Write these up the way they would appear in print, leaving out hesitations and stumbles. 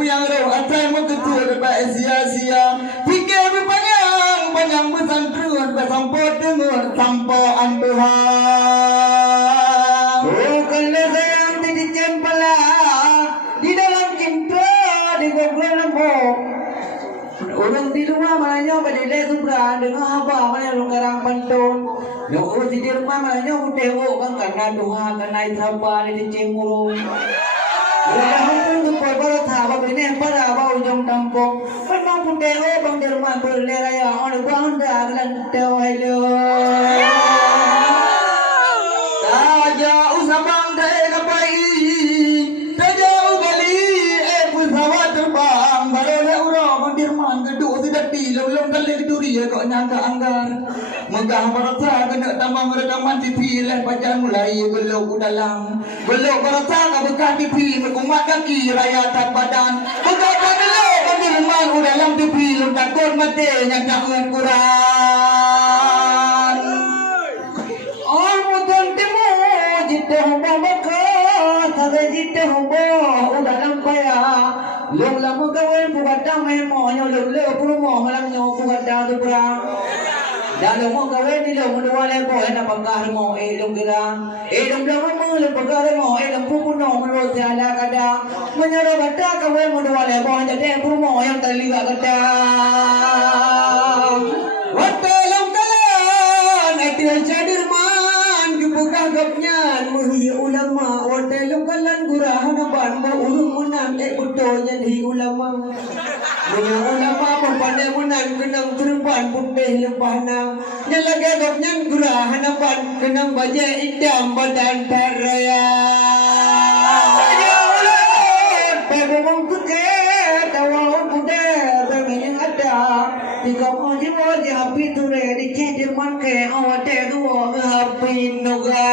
puyang roh atrai mo ketua depan sia-sia. Fikir berpanjang, panjang pesan terus bersamput dengar sampaan Tuhan. Oh, kalau sayang di cempala di dalam cinta di gogol lembok. Orang di rumah malahnya pada subra dengan haba mana longgarang pantun. Orang di rumah malahnya tengok kan karena doa karena itapa di cemurung. Orang pun tu perbarat haba ini pada haba ujung tampung. Memang pun tengok bang di rumah berleraya orang bang dah dan tewailu. Taja usabang dai kapai, taja ugali pesawat terbang, balole urang mandirman geduk sudah pilolong kali keduri kok nyangka anggar. Megah berasa kena tambah merekaman TV lain pajar mulai belok dalam. Belok berasa ke bekas TV berkumat kaki raya tak badan. Megah belok mandirman dalam TV lu takut mati nyangka Quran. Jitte humba baka thade jitte humba udalam paya long lamu kawen pugata me mo nyo le puru mo malang nyo pugata tu pra dalo mo kawen ni lo mo wale ko na pagkar mo long gira long lamu mo le pagkar mo long pupu no mo ro ala kada menyaro gata kawen mo wale ko na de puru mo yang tali gata Wate long kalan atil jadir buka gapnyan muhi ulama hotel kalan gurahan ban mo urung munan butonya di ulama mga ulama papane munan kenang turban putih lepana nyalaga gapnyan gurahan ban kenang baja idam badan taraya ya ulah pebong kuke tawang kude bengin ada tiga jiwa japi ture di kedir manke awate duo hapi noga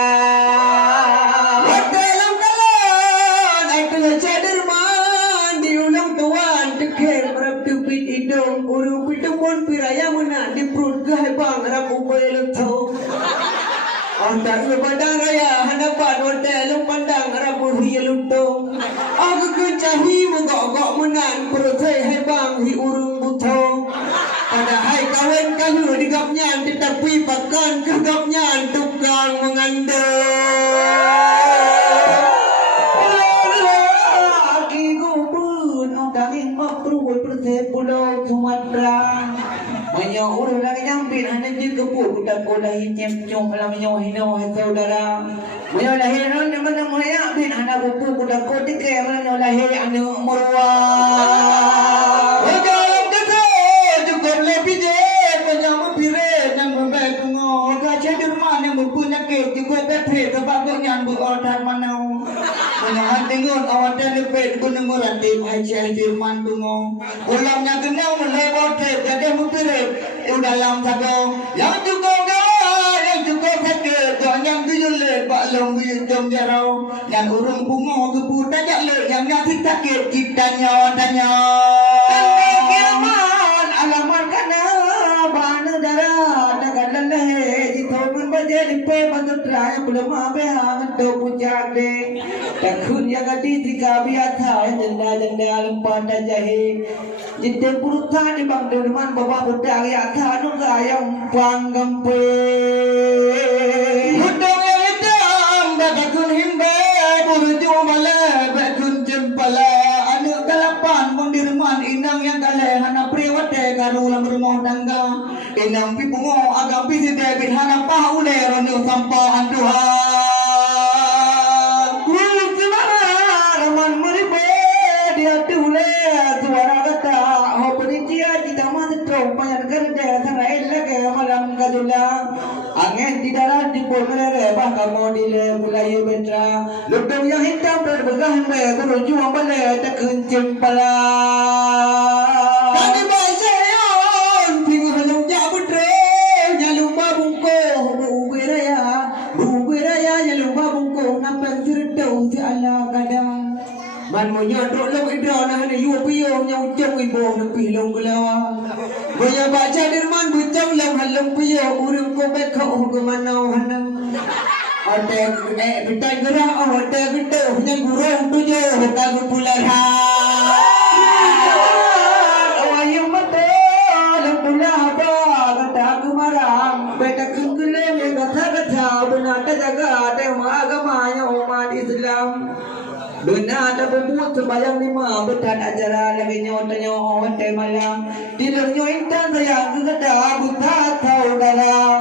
dalam kalan aku cadir man di ulang tuan teker merap tupit hidung urung pitemon piraya mana di perut gay bang rapu belum tahu antar badan raya hanapan hotel pandang rapu hilutung aku kecahi menggok-gok menan perut hai bang hi urung butong pada hai kawan kalu di gapnya tetapi pakan ke gapnya tukang mengandung aki gubun daging apruh perteh pulau Sumatera banyak orang lagi nyampir hanya di kepuk udah bola hitam cong malam nyawa hino saudara banyak lahir non mana mulai bin anak kepuk udah kotik ke mana lahir anu morwa juga bepre kebagus yang berorder manau menahan tengun awak dan lepet guna merati macam firman tunggu ulamnya kenal melewat jadi mupire dalam sago yang juga sakit yang gejolek pak long gejom jarau yang urung bunga kebuta jalek yang nyati sakit kitanya tanya kiaman alaman kana bana darah dagan leh jitoman bajadi pe bantutra belum abe hangat do pujade takun yang adi tiga biatha jenda lempan jahe jitte purutha ni bang deman baba budak ya tha nu gayam panggampe Hudang hitam bakun himbe burju male bakun jempala anu kalapan mondirman inang yang kale hana priwate karulang rumah tangga inang pipungo agam pisi debit hana paule ronu sampaan Tuhan Kumana raman meribe dia tule suara kata ho penitia kita masih terus banyak kerja sarai lagi malam kadula angin di darat di polre bah kamu dile mulai betra lutung yang hitam berbegah me beruju ambale tak kencing pala kami basayon pingu halung jabutre nyalung babungko beraya nyalung babungko nampak tertau di ala kadang man mo nyodok long idra na hana yu piyo nya ucap ibo na pilong gulawa boya baca dirman bucam lam halong piyo urung ko bekho ko manau hana ate bitai gerah ate gede nya gurung tu je hota gupular ha buat sembahyang 5 bertan ajaran lagi nyonya hotel malam tidur nyo intan sayang kepada buta tahu dalam